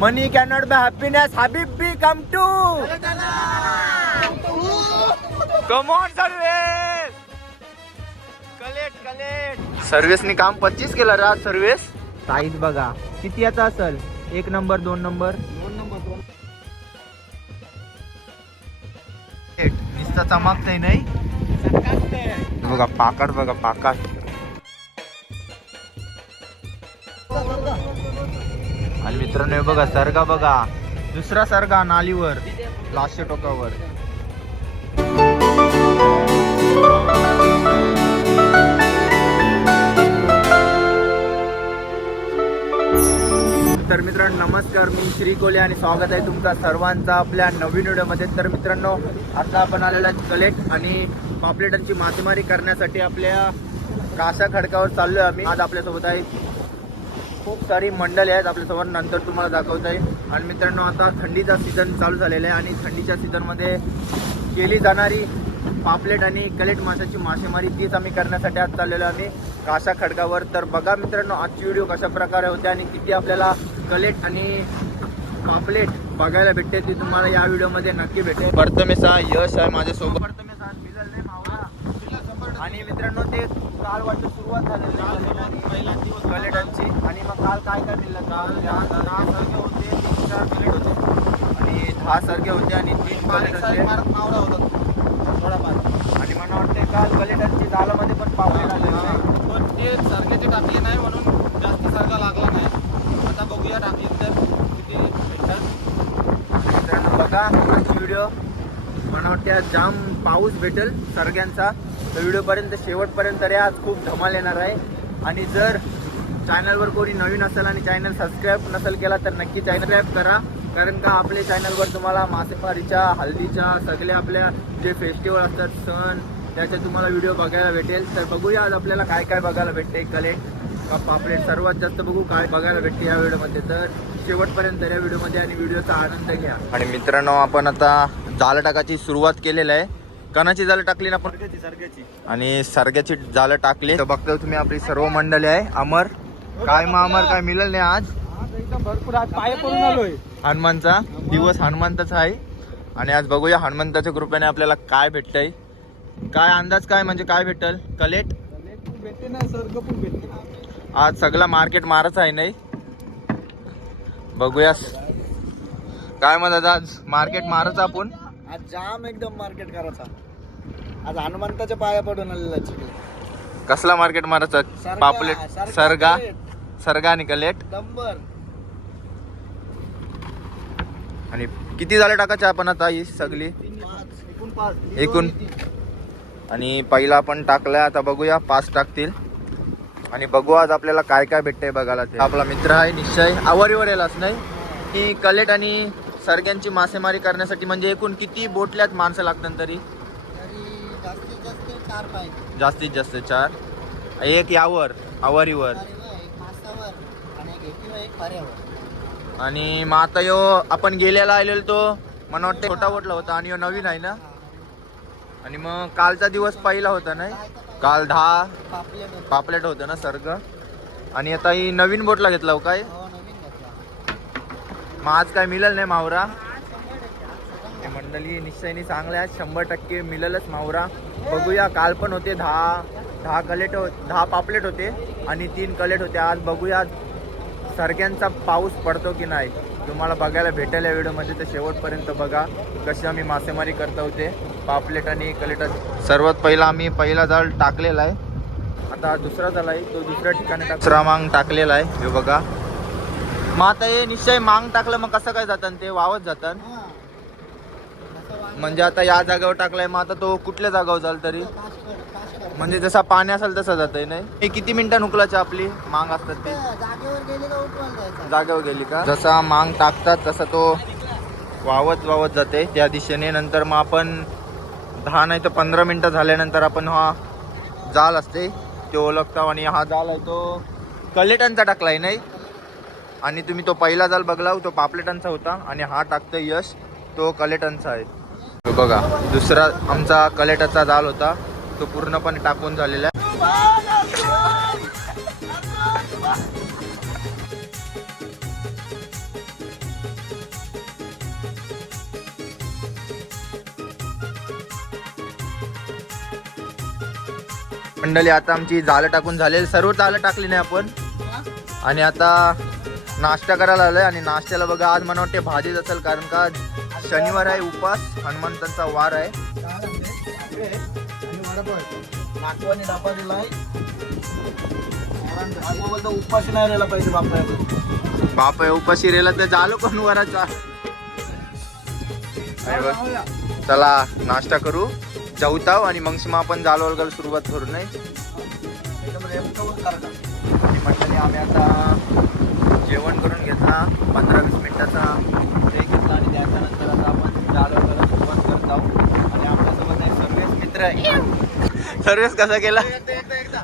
Money cannot be happiness हबीब बी कम to come on सर्वेस कलेट कलेट सर्वेसनी काम पच्चीस केलं रा सर्वेस साईज बघा. किती याचा असेल? एक नंबर दोन नंबर? नुसता चमकतय नाही बघा पाकाड बघा पाकाड. आणि मित्रांनो बघा सरगा बघा. दुसरा सरगा नालीवर लास्ट टोकावर. तर मित्रांनो नमस्कार मी श्री कोले आणि स्वागत आहे तुमचा सर्वांचा आपल्या नवीन व्हिडिओमध्ये. तर मित्रांनो आता आपण आलेला कलेक्ट आणि पॉपलेटांची मासेमारी करण्यासाठी आपल्या कासा खडकावर चाललोय आम्ही. आज आपल्यासोबत आहे खूप सारी मंडळी आहेत आपल्यासमोर नंतर तुम्हाला दाखवत आहे. आणि मित्रांनो आता थंडीचा सीझन चालू झालेला आहे आणि थंडीच्या सीझनमध्ये केली जाणारी पापलेट आणि कलेट माशाची मासेमारी तीच आम्ही करण्यासाठी आज चाललेलो आम्ही. काशा खडकावर तर बघा मित्रांनो आजची व्हिडिओ कशा प्रकारे होते आणि किती आपल्याला कलेट आणि पापलेट बघायला भेटते ती तुम्हाला या व्हिडिओमध्ये नक्की भेटेल. प्रथमेश यश आहे माझ्यासोबत. प्रथमेश हा मिलल नाही मावळा आणि मित्रांनो ते काल वाटतं सुरुवात झालेली पहिला दिवस कलेटांची आणि मग काल काय काय मिळलं काल दहा दहा सारखे होते तीन चार कलेट होते. आणि दहा सारखे होते आणि तीन कलेट होते आणि मला वाटते काल कलेटांची जालामध्ये पण आले होते पण ते सारख्याचे टाकले नाही म्हणून जास्त सारखा लागला नाही. आता बघूया टाकले तर किती भेटतात. मित्रांनो बघा व्हिडिओ मला वाटते जाम पाऊस भेटेल सर्ग्यांचा तर व्हिडिओपर्यंत शेवटपर्यंत रे आज खूप धमाल येणार आहे. आणि जर चॅनलवर कोणी नवीन असेल आणि चॅनल सबस्क्राईब नसेल केला तर नक्की सबस्क्राईब करा. कारण का आपल्या चॅनलवर तुम्हाला मासेमारीच्या हल्दीच्या सगळे आपल्या जे फेस्टिवल असतात सण त्याचे तुम्हाला व्हिडिओ बघायला भेटेल. तर बघूया आज आपल्याला काय काय बघायला भेटते कलेट का पापलेट सर्वात जास्त बघू काय बघायला भेटते या व्हिडिओमध्ये. तर शेवटपर्यंत या व्हिडिओमध्ये आणि व्हिडिओचा आनंद घ्या. आणि मित्रांनो आपण आता जाळ टाकाची सुरुवात केलेली आहे. कणाची जाळं टाकली ना आपण? आणि सरग्याची जाळं टाकली. तर बघतो तुम्ही आपली सर्व मंडळी आहे. अमर काय मग अमर काय मिळेल नाही आज? भरपूर आज पाय पडून आलोय हनुमानचा दिवस हनुमंताचा आहे. आणि आज बघूया हनुमंताच्या कृपेने आपल्याला काय भेटतंय. काय अंदाज काय म्हणजे काय भेटल? कलेट? पण भेटते ना सर्ग पण भेटते ना आज सगळा मार्केट मारच आहे नाही. बघूया. काय म्हणतात आज? मार्केट मारच आपण. आज जाम एकदम मार्केट करायचा. आज हनुमंताच्या पाया पडून आलेला चिखले कसला मार्केट मारायचा? सरगा, पापलेट सरगा सरगा आणि कलेट नंबर. आणि किती झाले टाकायचे आपण आता ही सगळी? पाच एकूण पाच. एकूण. आणि पहिला आपण टाकलाय आता बघूया पाच टाकतील. आणि बघू आज आपल्याला काय काय भेटतंय बघायला ते. आपला मित्र आहे निश्चय. आवारीवर येलाच नाही? की कलेट आणि सरग्यांची मासेमारी करण्यासाठी म्हणजे एकूण किती बोटल्यात माणसं लागतात तरी? तरी जास्तीत जास्त चार पाय. जास्तीत जास्त चार. एक यावर आवारीवर. एक मासावर आणि एक एकीवर एक पाऱ्यावर. आणि मग आता यो आपण गेलेला आलेलो तो मला वाटतं छोटा बोटला होता आणि यो नवीन आहे ना? आणि मग कालचा दिवस पहिला होता नाही? काल दहा. पापलेट पापलेट होतं ना सर्ग. आणि आता ही नवीन बोटला घेतला हो काय? हो. मग आज काय मिळेल नाही मावरा? मंडळी निश्चयनी चांगल्या आहेत. शंभर टक्के मिळेलच मावरा. बघूया काल पण होते दहा दहा कलेट हो दहा पापलेट होते आणि तीन कलेट होते. आज बघूया सारख्यांचा पाऊस पडतो की नाही. तुम्हाला बघायला भेटेल या व्हिडिओमध्ये. तर शेवटपर्यंत बघा कशी आम्ही मासेमारी करत होते. पापलेट आणि कलेट. सर्वात पहिला आम्ही पहिला जाळ टाकलेला आहे. आता दुसरा जाळ आहे. तो दुसऱ्या ठिकाणी क्रमांक टाकलेला आहे. हे बघा. मग आता हे निश्चय मांग टाकलं मग कसं काय जातं ते वावत जातं. म्हणजे आता या जागेवर टाकलाय मग आता तो कुठल्या जागावर जाल तरी? म्हणजे जसा पाणी असेल तसा जात नाही? हे किती मिनिटं नुकलाची आपली मांग असतात ते? जागेवर गेली का जसा मांग टाकतात तसा तो वावत वावत जाते त्या दिशेने नंतर मग आपण दहा नाही तर पंधरा मिनिटं झाल्यानंतर आपण हा जाल असते ते ओळखतो आणि हा जाल आहे तो कलेटांचा टाकलाय नाही? आणि तुम्ही तो पहिला जाल बघला तो पापलेटांचा होता आणि हा टाकतो यश तो कलेटांचा आहे. तो बघा दुसरा आमचा कलेटाचा जाल होता तो पूर्णपणे टाकून झालेला आहे. मंडळी आता आमची जाळं टाकून झालेली सर्व जाळं टाकली नाही आपण. आणि आता नाश्ता करायला आलोय आणि नाश्त्याला बघा आज मला वाटते भाजीच असेल कारण का शनिवार आहे उपास हनुमंतांचा वार आहे. उपाशी नाही राहिला पाहिजे बापा बाप आहे उपाशी रेला तर झालो कोण वराचा. चला नाश्ता करू. जेवताव आणि मग मग आपण जालो वगैरे सुरुवात करू म्हटलं आम्ही आता जेवण करून घेतला पंधरा वीस मिनिटाचा ब्रेक घेतला आणि त्याच्यानंतर आता आपण चालवायला सुरुवात करत आहोत. आणि आपल्यासोबत एक सर्वेस मित्र आहे. सर्वेस कसा केला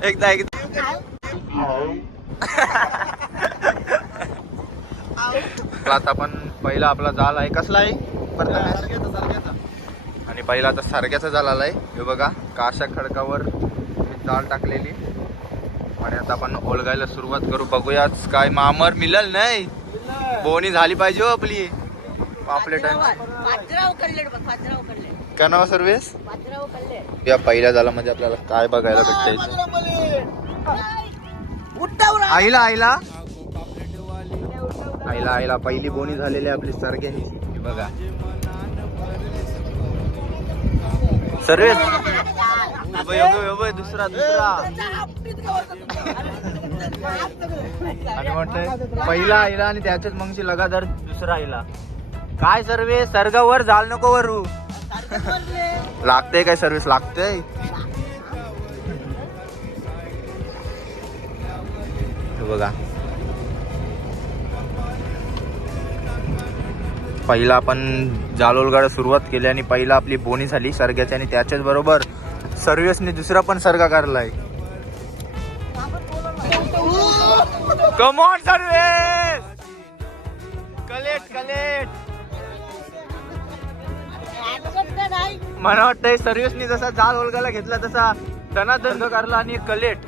एकदा एकदा. आता आपण पहिला आपला जाल आहे. कसला आहे? प्रथमेश? आणि पहिला आता सारख्याचा जाल आलाय. हे बघा काशा खडकावर जाल जाळ टाकलेली. आणि आता आपण ओळगायला सुरुवात करू. बघूया काय मामर मिळल नाही. बोनी झाली पाहिजे हो आपली. पापलेट कल्लेड कनावा सर्वेस? या पहिल्या जालामध्ये आपल्याला काय बघायला भेटतं आईला आईला. आईला आईला. पहिली बोनी झालेली आहे आपली सरग्यांची ही बघा. सर्वेस. दुसरा दुसरा आणि म्हटलंय पहिला आईला आणि त्याच्यात मगशी लगातार दुसरा आईला. काय सर्वे सर्गावर जाल नको वरू. लागते काय सर्विस लागते बघा. पहिला आपण जालोलगड सुरुवात केली आणि पहिला आपली बोनी झाली सरग्याची आणि त्याच्याच बरोबर. सर्विसने दुसरा पण सरगा काढलाय. कमॉन सर्वेस कलेट कलेट मला वाटतंय सर्वेसनी जसा जाल ओलगाला घेतला तसा धनादंड करला आणि कलेट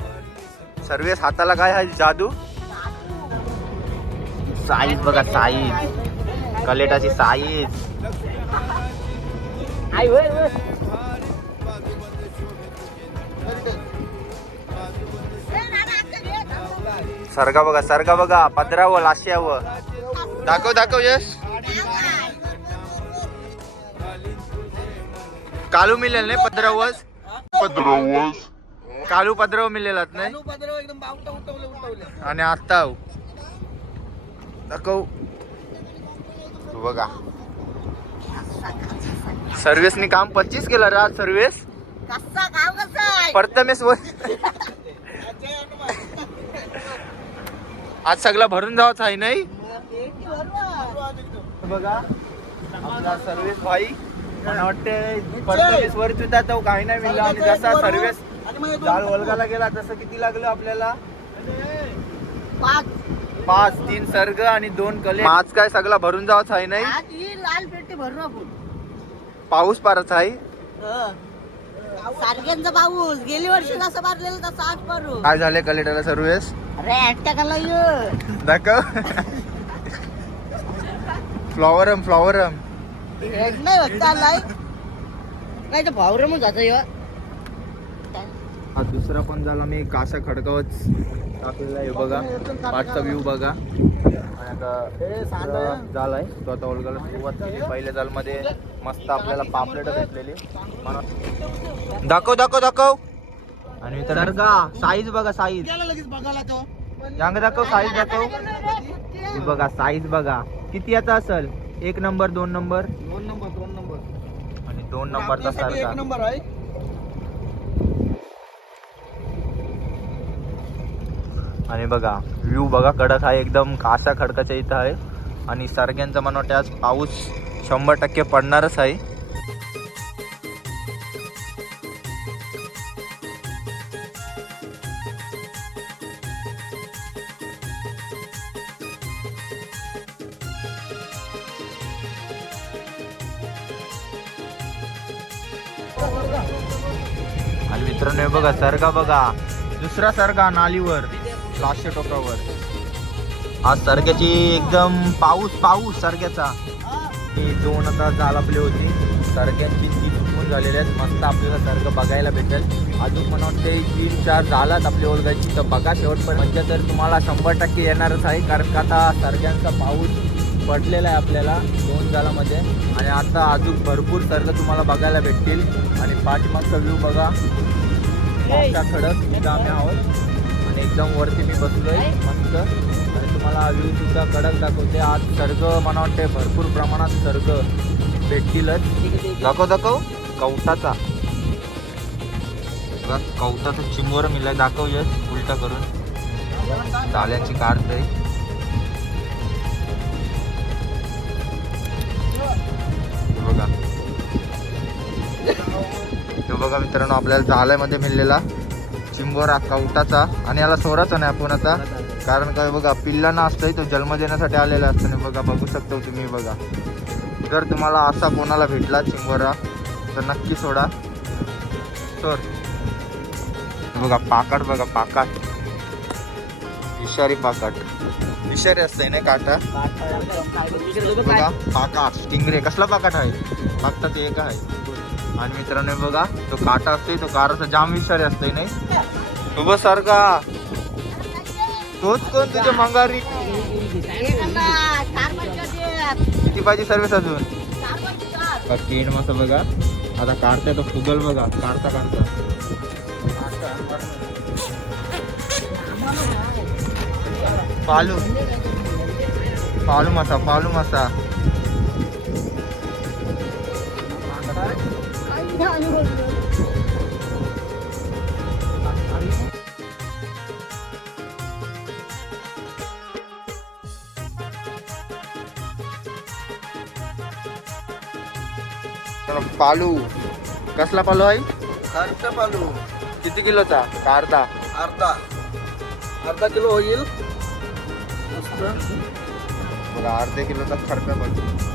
सर्वेस हाताला काय हा जादू? साईज बघा साईज कलेटाची साईज सरगा बघा सरगा बघा पदरावं लाश्यावं दाखव दाखव यश. कालू मिळेल नाही पदरावस कालू पदराव मिळेलात नाही? एकदम बावटा उठवले उठवले. आणि आता दाखव. तू बघा. सर्व्हिसनी काम पच्चीस केलं रे आज सर्व्हिस कसा गाव कसा आहे प्रथमेश वर आज सगळा भरून जावच आहे नाही? बघा आपला सर्व्हिस भाई मला वाटते प्रथमेश वर सुद्धा तो काही नाही मिळला आणि जसा सर्व्हिस जाल वलगाला गेला तसं किती लागलं आपल्याला? पाच. पाच तीन सर्ग आणि दोन कले. आज काय सगळा भरून जावच आहे नाही? आज ही लाल पेटी भरून आपण. पाऊस पारच आहे. सारख्यांचा पाऊस. गेली वर्षी जसं मारलेलं तसं आज मारू काय झाले अटॅकाला ये दाखव. फ्लॉवरम फ्लॉवरम. हेड नाही होत चाललाय नाही तर भावरे जातो ह्यो. हा दुसरा पण झाला मी कासा खडकावच. टाकलेला आहे बघा. पाठचा व्ह्यू बघा. आणि आता दुसरा तो आता ओळखायला सुरुवात केली पहिल्या जालमध्ये मस्त आपल्याला पापलेट भेटलेली. दाखव दाखव दाखव. आणि तर का साईज बघा साईज गेला लगेच बघायला तो. यांग दाखव साईज दाखव. हे बघा साईज बघा. किती याचा असेल? एक नंबर दोन नंबर? दोन नंबर दोन नंबर. आणि दोन नंबरचा सारखा एक नंबर आहे. आणि बघा व्ह्यू बघा कडक आहे एकदम काशा खडकाच्या इथं आहे. आणि सारख्यांचा मला वाटतं आज पाऊस शंभर टक्के पडणारच आहे. बघा सरगा बघा. दुसरा सरगा नालीवर लाशे टोकावर. आज सरग्याची एकदम पाऊस पाऊस सरग्याचा दोन आता जाल आपली होती. सरग्यांची तीन चुकून झालेले आहेत. मस्त आपल्याला सर्ग बघायला भेटेल. अजून मला वाटते तीन चार झालात आपली ओळखायची तर बघा शेवटपर्यंत. म्हणजे तर तुम्हाला शंभर टक्के येणारच आहे. कारण का आता सर्ग्यांचा पाऊस पडलेला आहे आपल्याला दोन जालामध्ये. आणि आता अजून भरपूर सर्ग तुम्हाला बघायला भेटतील. आणि पाठीमागचा व्ह्यू बघा. मोठा खडक इथं आम्ही आहोत. आणि एकदम वरती मी बसलोय मस्त. आणि तुम्हाला व्ह्यू सुद्धा कडक दाखवते. आज सर्ग मला वाटते भरपूर प्रमाणात सर्ग भेटतीलच. दाखव दाखव. कवटाचा. बघा, कवटाचा चिंबोर मिला दाखव यश उलटा करून. चाल्याची कार आहे बघा मित्रांनो आपल्याला जाल्यामध्ये मिळलेला चिंबोरा कवटाचा आणि याला सोडायचा नाही आपण आता. कारण काय बघा पिल्लांना असतंय तो जन्म देण्यासाठी आलेला असतो आणि बघा बघू शकतो तुम्ही बघा. जर तुम्हाला असा कोणाला भेटला चिंबोरा तर नक्की सोडा. हे बघा पाकाट बघा पाकाट. विषारी पाकाट. विषारी असतंय ना काटा बघा पाकाट. स्टिंगरे कसला पाकाट आहे? फक्त ते एक आहे. आणि मित्रांनो बघा तो काटा असतोय तो काराचा जाम विषारी असतोय नाही? तो बस सारखा तोच कोण? तुझ्या मंगारी किती पाहिजे सर्विस अजून? तीन मस्त बघा. आता काढताय तो फुगल बघा. काढता काढता. पालू. पालू मासा पालू मासा. तर पालू कसला पालू आहे खारचा पालू. किती किलोचा? अर्धा? अर्धा. अर्धा किलो होईल. मस्त. बघा अर्धे किलोचा खर्च पालू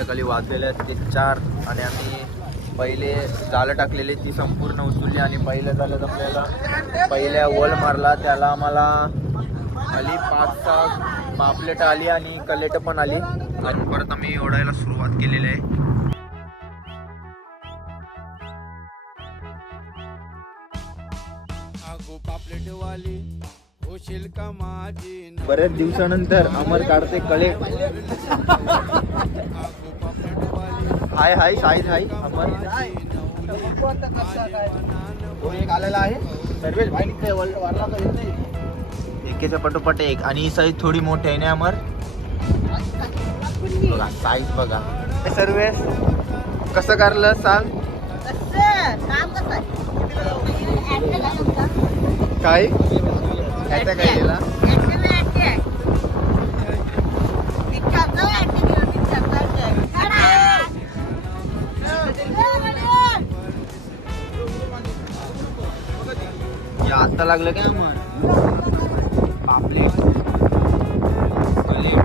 वाजलेले आहेत. ते चार आणि आम्ही पहिले जालं टाकलेली ती संपूर्ण उचलली आणि पहिल्या जाल्यात आपल्याला पहिल्या वल मारला. त्याला आम्हाला आली पाच सहा पापलेट आली आणि कलेट पण आली. आणि परत आम्ही ओढायला सुरुवात केलेली आहे. बऱ्याच दिवसानंतर अमर काढते कले हाय हाय साईज हाय तो एक आलेला आहे. सर्वेल भाई निघते वारला तर येत नाही. एकेच्या पटोपट एक. आणि ही साईज थोडी मोठी आहे ना अमर? बघा साईज बघा. सर्वेस कसं करलं सांग? काय? काय? काय म्हणजे आत्ता आता लागलं काय अमर पापलेट कलेट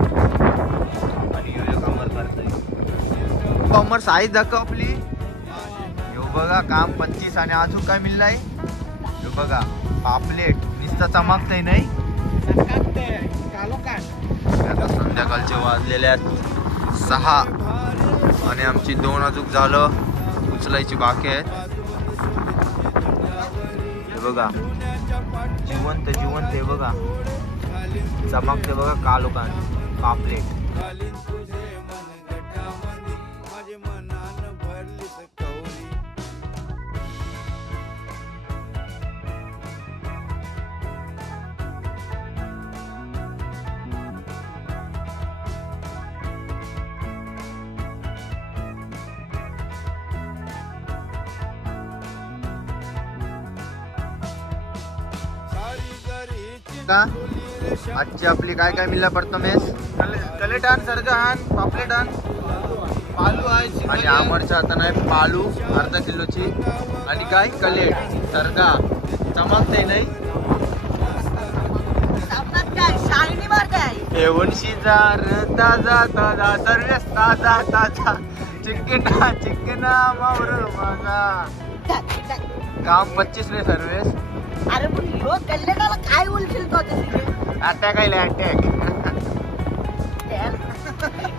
आणि ह्यो एक अमर करतोय. अमर साईज दाखव आपली. ह्यो बघा काम पंचवीस आणि अजून काय मिळलाय? ह्यो बघा पापलेट. नुसतं चमकतंय नाही? आता संध्याकाळचे वाजलेले आहेत सहा. आणि आमची दोन अजून झालं. उचलायची बाकी आहेत. बघा. जिवंत जिवंत आहे बघा. चमकते बघा कालोखान पापलेट. का? आजची आपली काय काय मिळला प्रथमेश कलेट आण सर्ग आण पापलेट आण पालू आहे आणि आहे. अमरच्या हातानं आहे पालू अर्धा किलोची. आणि काय? कलेट सरगा. चमकते नाही? एवणशी जार ताजा ताजा सर्वेस ताजा ताजा चिकना चिकना मावर माझा. काम पच्चीस ने सर्वेस. अरे पण ह्यो कल्याणाला काय बोलशील तो आता तिथे? अटॅक